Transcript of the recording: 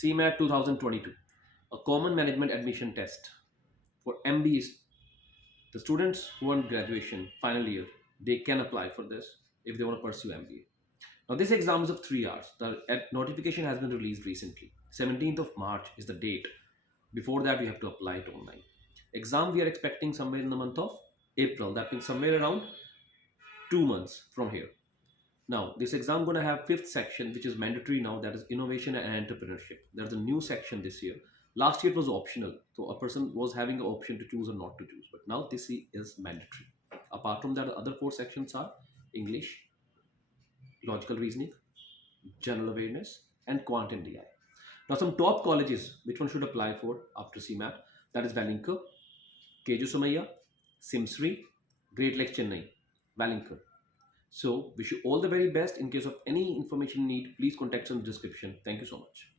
CMAT 2022, a common management admission test for MBA. The students who want graduation final year, they can apply for this if they want to pursue MBA. Now, this exam is of 3 hours. The notification has been released recently. 17th of March is the date. Before that, you have to apply it online. Exam we are expecting somewhere in the month of April. That means somewhere around 2 months from here. Now, this exam going to have fifth section, which is mandatory now. That is innovation and entrepreneurship. There's a new section this year. Last year it was optional, so a person was having an option to choose or not to choose. But now this is mandatory. Apart from that, the other four sections are English, logical reasoning, general awareness, and quant and DI. Now, some top colleges which one should apply for after CMAT, that is Welingkar, KJ Somaiya, Simsri, Great Lakes Chennai, Welingkar. So, wish you all the very best. In case of any information you need, please contact us in the description. Thank you so much.